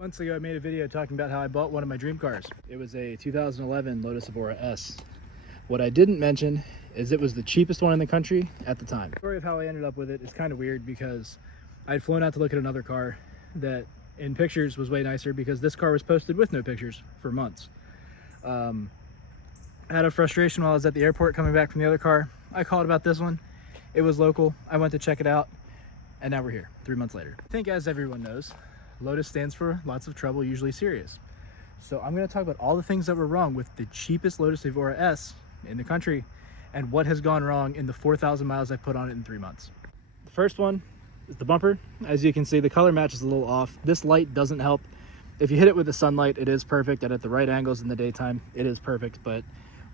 Months ago, I made a video talking about how I bought one of my dream cars. It was a 2011 Lotus Evora S. What I didn't mention is it was the cheapest one in the country at the time. The story of how I ended up with it is kind of weird because I'd flown out to look at another car that in pictures was way nicer because this car was posted with no pictures for months. I had a frustration while I was at the airport coming back from the other car. I called about this one. It was local. I went to check it out and now we're here 3 months later. I think, as everyone knows, Lotus stands for lots of trouble, usually serious. So I'm going to talk about all the things that were wrong with the cheapest Lotus Evora S in the country and what has gone wrong in the 4,000 miles I've put on it in 3 months. The first one is the bumper. As you can see, the color match is a little off. This light doesn't help. If you hit it with the sunlight, it is perfect, and at the right angles in the daytime, it is perfect. But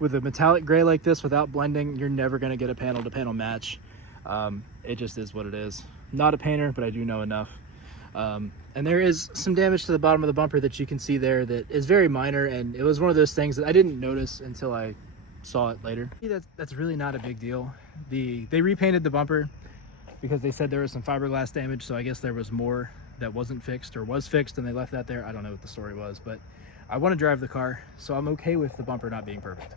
with a metallic gray like this, without blending, you're never going to get a panel-to-panel match. It just is what it is. Not a painter, but I do know enough. And there is some damage to the bottom of the bumper that you can see there that is very minor, and it was one of those things that I didn't notice until I saw it later. That's really not a big deal. They repainted the bumper because they said there was some fiberglass damage, so I guess there was more that wasn't fixed or was fixed and they left that there. I don't know what the story was, but I want to drive the car, so I'm okay with the bumper not being perfect.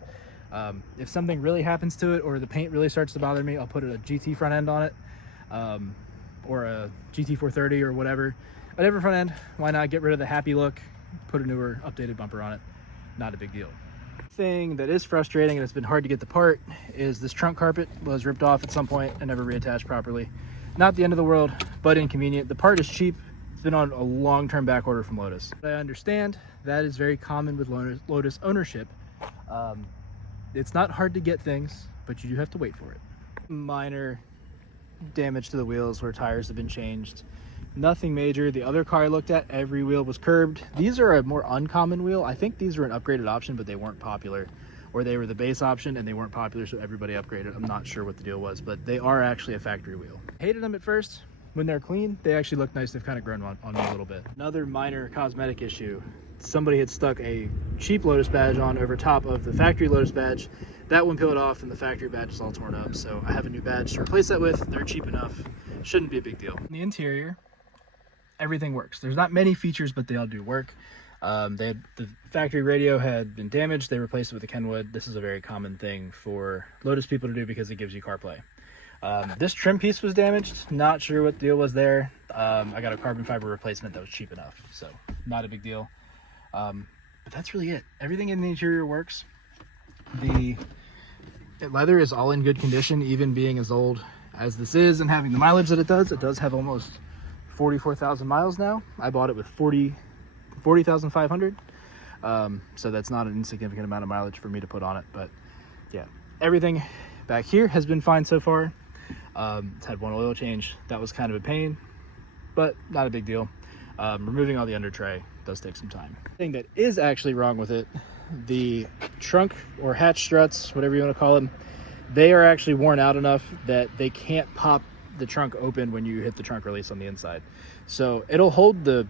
If something really happens to it or the paint really starts to bother me, I'll put a GT front end on it, or a GT 430 or whatever front end. Why not get rid of the happy look, put a newer updated bumper on it? Not a big deal. Thing that is frustrating and it's been hard to get the part is this trunk carpet was ripped off at some point and never reattached properly. Not the end of the world, but inconvenient. The part is cheap. It's been on a long-term back order from Lotus. I understand that is very common with Lotus ownership. It's not hard to get things, but you do have to wait for it. Minor damage to the wheels where tires have been changed. Nothing major. The other car I looked at, every wheel was curbed. These are a more uncommon wheel. I think these were an upgraded option, but they weren't popular, or they were the base option and they weren't popular, so everybody upgraded. I'm not sure what the deal was, but they are actually a factory wheel. Hated them at first. When they're clean, they actually look nice. They've kind of grown on me a little bit. Another minor cosmetic issue. Somebody had stuck a cheap Lotus badge on over top of the factory Lotus badge. That one peeled off and the factory badge is all torn up, so I have a new badge to replace that with. They're cheap enough. Shouldn't be a big deal. In the interior, everything works. There's not many features, but they all do work. The factory radio had been damaged. They replaced it with a Kenwood. This is a very common thing for Lotus people to do because it gives you CarPlay. This trim piece was damaged. Not sure what the deal was there. I got a carbon fiber replacement that was cheap enough, so not a big deal. But that's really it. Everything in the interior works. The leather is all in good condition, even being as old as this is and having the mileage that it does. It does have almost 44,000 miles now. I bought it with 40,500. So that's not an insignificant amount of mileage for me to put on it. But yeah, everything back here has been fine so far. It's had one oil change. That was kind of a pain, but not a big deal. Removing all the under tray does take some time. The thing that is actually wrong with it, the trunk or hatch struts, whatever you want to call them, they are actually worn out enough that they can't pop the trunk open when you hit the trunk release on the inside. So it'll hold the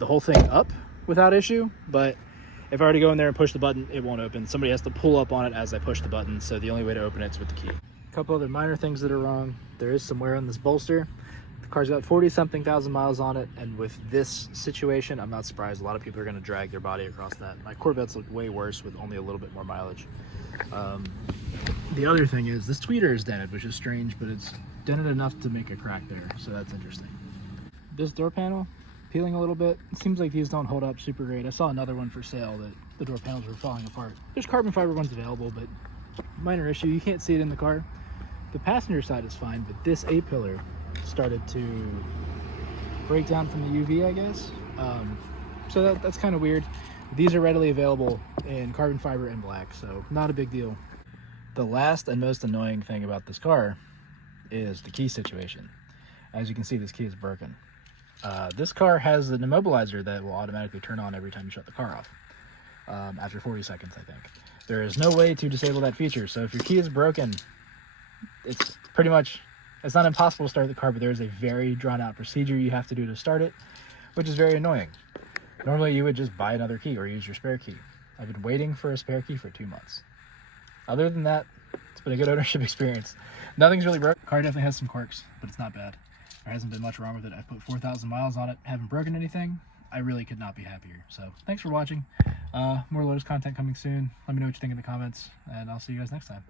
whole thing up without issue, but if I were to go in there and push the button, it won't open. Somebody has to pull up on it as I push the button, so the only way to open it is with the key. A couple other minor things that are wrong. There is some wear on this bolster. The car's got 40-something thousand miles on it, and with this situation, I'm not surprised a lot of people are going to drag their body across that. My Corvettes look way worse with only a little bit more mileage. The other thing is this tweeter is dented, which is strange, but it's dented enough to make a crack there, so that's interesting. This door panel, peeling a little bit. It seems like these don't hold up super great. I saw another one for sale that the door panels were falling apart. There's carbon fiber ones available, but minor issue. You can't see it in the car. The passenger side is fine, but this A-pillar started to break down from the UV, I guess. So that's kind of weird. These are readily available in carbon fiber and black, so not a big deal. The last and most annoying thing about this car is the key situation. As you can see, this key is broken. This car has an immobilizer that will automatically turn on every time you shut the car off, after 40 seconds, I think. There is no way to disable that feature, so if your key is broken, it's pretty much, it's not impossible to start the car, but there is a very drawn-out procedure you have to do to start it, which is very annoying. Normally, you would just buy another key or use your spare key. I've been waiting for a spare key for 2 months. Other than that, it's been a good ownership experience. Nothing's really broken. The car definitely has some quirks, but it's not bad. There hasn't been much wrong with it. I've put 4,000 miles on it, haven't broken anything. I really could not be happier. So thanks for watching. More Lotus content coming soon. Let me know what you think in the comments, and I'll see you guys next time.